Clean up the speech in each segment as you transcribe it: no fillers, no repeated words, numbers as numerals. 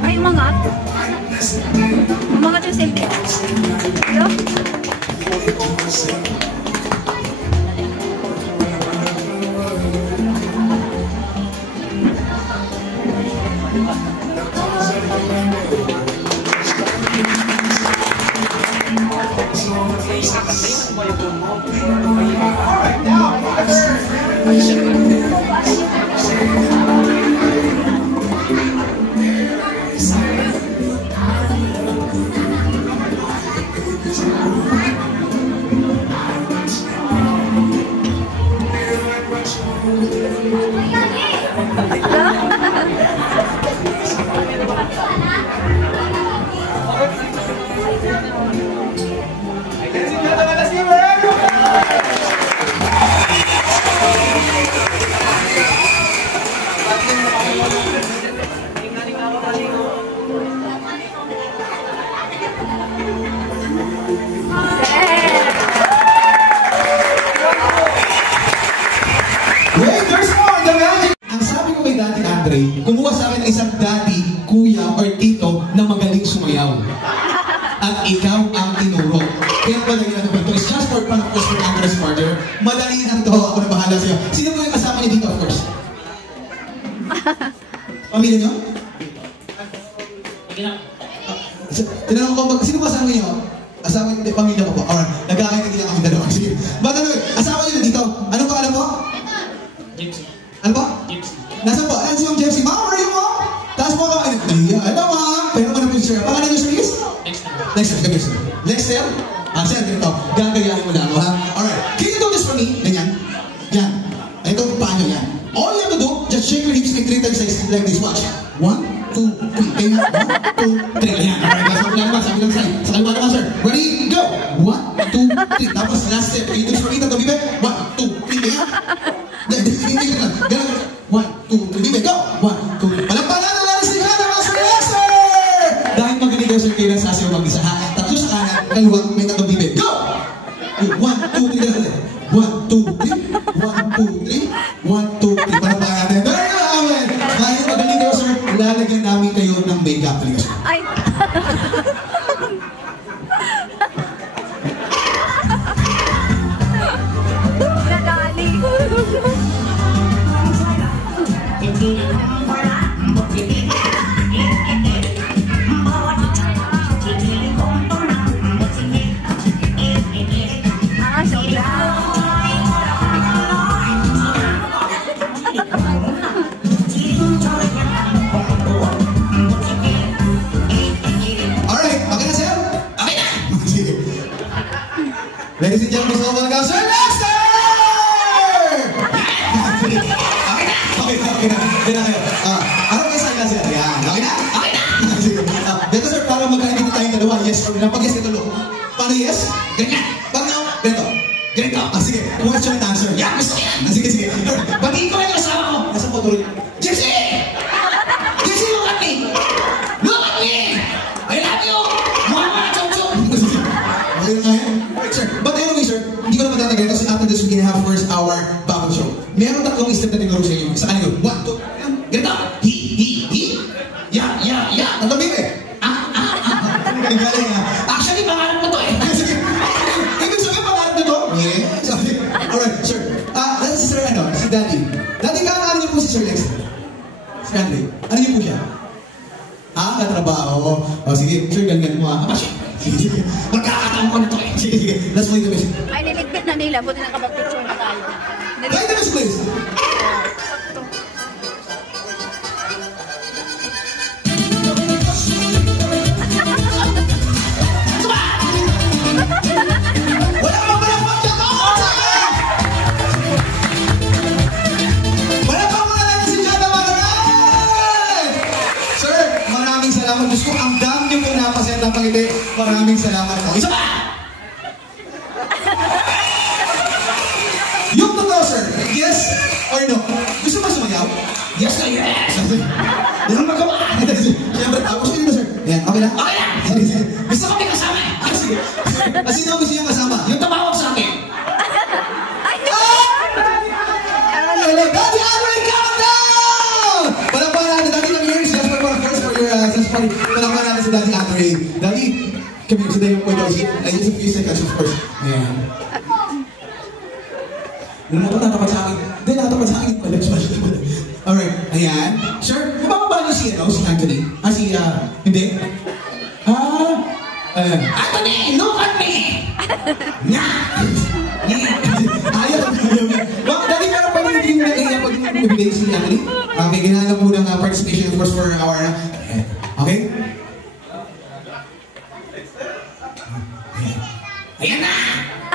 Ay, umangat. Umangat yung selfie. Hello? Kumuha sa akin isang daddy, kuya, or tito na magaling sumayaw. At ikaw ang tinuro. Kaya pala yun natin ito is just for fun, of course, for Andres Partner. Madali lang to. Ako na bahala sa'yo. Sino po yung kasama niyo dito, of course? Pamilya niyo? Tinanong ko, sino po kasama niyo? Asawa niyo, pamilya ko po. Alright, nagkakaintindi lang kami dalawa. Sige. Magtanong, asawa niyo na dito. Ano po alam mo? Gypsy. Ano po? Gypsy. Nasaan po? Ayan si Ma'am Gypsy. Ma'am, where are you, Ma'am? Taas po ka. Nahiya. Alam mo, pero ano po yung sir? Pangalan niyo, sir, is? Next time. Next time? Sir, ganito. Gagayahin mo lang, ha? Alright. Can you do this for me? Ganyan. Yan. Ito, paano yan? All you have to do, just shake your hips and 3 times like this. Watch. 1, 2, 3. Ganyan. 1, 2, 3. Ayan. Alright, guys. Huwag naman. Sabi lang sa'yo. Sa kaliwa naman, sir. Ready? Go! 1, 2, 3. Tapos, last step. Can you do this for me? Tato, bibe? 1, 2, 3. Ganyan. Ganyan. 1, 2, 3. Bibe, go! 1, 2, 3. Palampalan na natin si Hannah, Master Lester! Dahil magaling daw sir kayo ng sasayaw mag-isa, ha? Tatlo sa kanan, kaliwa, may tatlong bibe. Go! 1, 2, 3. 1, 2, 3. 1, 2, 3. 1, 2, 3. Palampalan natin. There you go, Amen! Dahil magaling daw sir, lalagyan namin kayo ng makeup. Daddy ko. Ay. Nadali. Ah, sobra. Alright, okay na sir? Okay na! Sige. Ladies and gentlemen, so welcome, Sir Lester! Okay na! Okay na, okay na. Okay na kayo. Ano kayo sa sir? Yan, okay na? Okay na! Sige. Dito sir, para magkainit tayong dalawa, yes or no? Pag yes, ito look. Paano yes? Ganyan. Pag no, ganito. Ganito. Sige, question and answer. Yan, gusto ko yan. Sige, sige. Batiin ko yung asawa ko. Nasa po tuloy. Gypsy! Gypsy, look at me! Look at me! I love you! Mama, chong-chong! Okay na yan? Sir, but anyway sir, hindi ko na matatagal kasi after this we're gonna have first hour bago show. Meron tatlong step na tinuro sa inyo. Sa kanila, 1, 2, ganito! Hi! Ya! Tatlong bebe! Galing ha? Actually, pangarap na to eh. Sige. Ibig sabihin, pangarap na to? Yeah. Alright, sir. Si sir, si Daddy. Daddy, ano niyo po si Sir Lex? Si Andre. Ano niyo po siya? Katrabaho. Sige, sir, ganyan mo ha. Sige. Magkakataon ko na to eh. Sige. Last point to miss. Ay, niligpit na nila. Buti nakapag-picture na tayo. Right to miss, please. Diyos ko, ang dami niyo po napasend ng pangiti. Maraming salamat po. Isa pa! Yung totoo, sir. Yes or no? Gusto ba sumayaw? Yes or yes? Yan ang magawa. Siyempre, tapos yun na, sir. Yan, okay na? Okay na! Gusto ko may kasama eh. Sige. Sino gusto niyo kasama? Yung tumawag sa akin. Daddy Andre, countdown! Palakpakan natin, Daddy ng years. Just for your party. Palakpakan natin si Daddy Andre. Daddy, kami gusto tayo po ito. Just a few seconds, of course. Ayan. Nakatapat sa akin. Hindi, nakatapat sa akin. Alright, ayan. Sir, mabababa niyo si Anthony? Hindi? Anthony, look at me! Nga! Ayaw. Dali ka na pa rin yung naging pag-ibigay si Anthony. Okay, ginahanap po ng participation of course for our okay? Ayan na!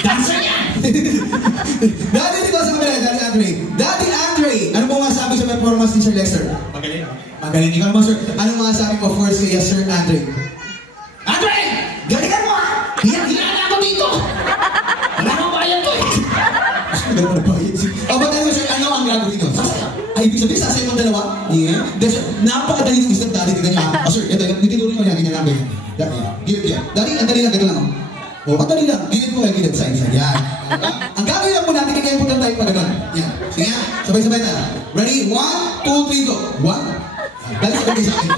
Dancer yan! Daddy, dito sa kamila, Daddy Andre. Daddy Andre, ano po masasabi sa performance ni Sir Lester? Magaling. Magaling. Ikaw naman, sir. Ano masasabi po for si Sir Andre? Andre! Galingan mo ha! Hinala ako dito! Wala nang bayan to eh! Ganun mo na ba? But anyway, sir, ano ang gagawin nyo? Sasaya. Ay, ibig sabihin, sasaya mong dalawa? Yeah. Dahil, napakadali ng isang dali. Tignan nyo. Sir, ito, itinuro nyo yan. Ganyan lang ganyan. Gilid yan. Dali, ang dali lang. Ganun lang. Ang dali lang. Gilid mo kayo, gilid. Side. Yan. Ang gagawin lang po natin, kaya punta tayo pa ganun. Yan. Sige nga. Sabay-sabay na. Ready? 1, 2, 3, go. 1. Dali, sabay sa akin.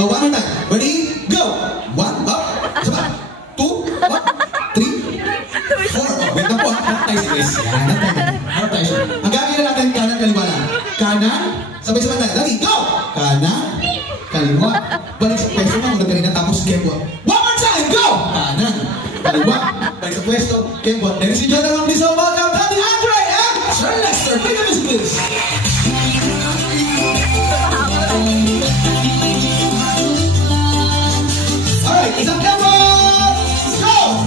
One more time. Ready? Go. 1, up. Sabay. 2, up. 3, 4. Wait na po. Hanap tayo sa guys. Hanap tayo siya. Ang gagawin na natin, kanan, kaliwa na. Kanan, sabay-sabay tayo. Dali, go! Kanan, kaliwa. Balik sa pwesto mo, muna kanina, tapos kembot. One more time, go! Kanan, kaliwa, balik sa pwesto, kembot. Ladies and gentlemen, please welcome Daddy Andre and Sir Lester. Big up his please. Alright, isang kembot! Go!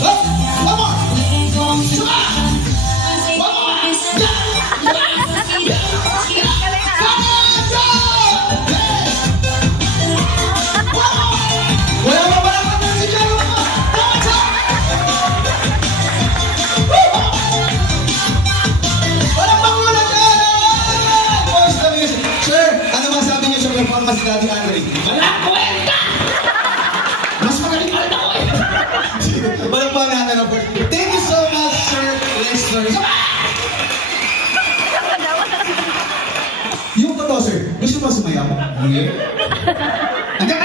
Up, one more! Suma! One more! Wala pa pala pa si Jero! Wala pang wala dyan! Sir, ano masabi niyo sa performance ni Daddy Andre? Wala kwenta! Mas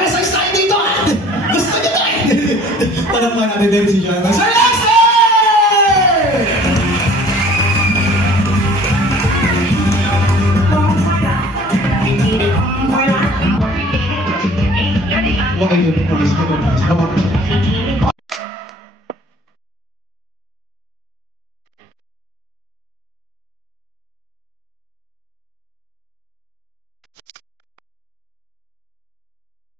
mag-exercise tayo dito ha! Gusto niyo to eh! Palakpakan natin din si John. Sir Lexie! Huwag kayo.